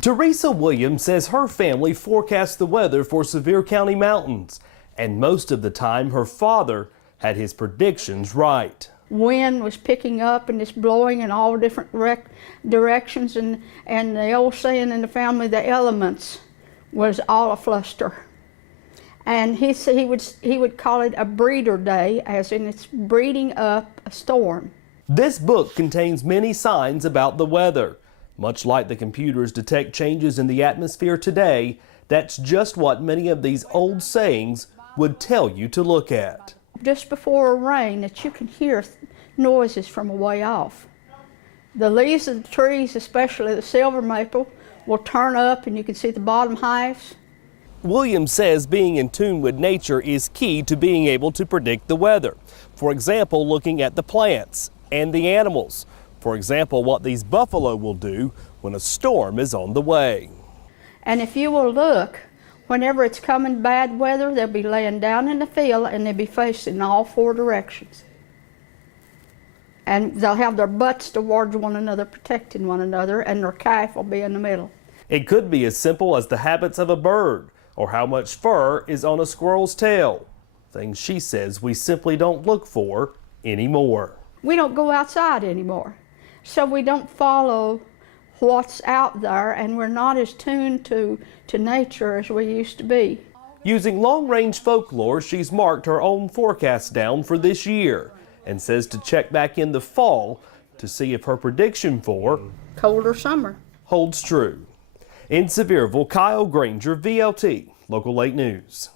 Teresa Williams says her family forecasts the weather for Sevier County mountains, and most of the time her father had his predictions right. Wind was picking up and it's blowing in all different directions, and the old saying in the family, the elements was all a fluster. And he said he would call it a breeder day, as in it's breeding up a storm. This book contains many signs about the weather. Much like the computers detect changes in the atmosphere today, that's just what many of these old sayings would tell you to look at. Just before a rain, that you can hear noises from a way off. The leaves of the trees, especially the silver maple, will turn up and you can see the bottom halves. Williams says being in tune with nature is key to being able to predict the weather. For example, looking at the plants and the animals. For example, what these buffalo will do when a storm is on the way. And if you will look, whenever it's coming bad weather, they'll be laying down in the field and they'll be facing all four directions. And they'll have their butts towards one another, protecting one another, and their calf will be in the middle. It could be as simple as the habits of a bird or how much fur is on a squirrel's tail. Things she says we simply don't look for anymore. We don't go outside anymore, so we don't follow what's out there, and we're not as tuned to nature as we used to be. Using long-range folklore, she's marked her own forecast down for this year and says to check back in the fall to see if her prediction for colder summer holds true. In Sevierville, Kyle Granger, VLT, Local 8 News.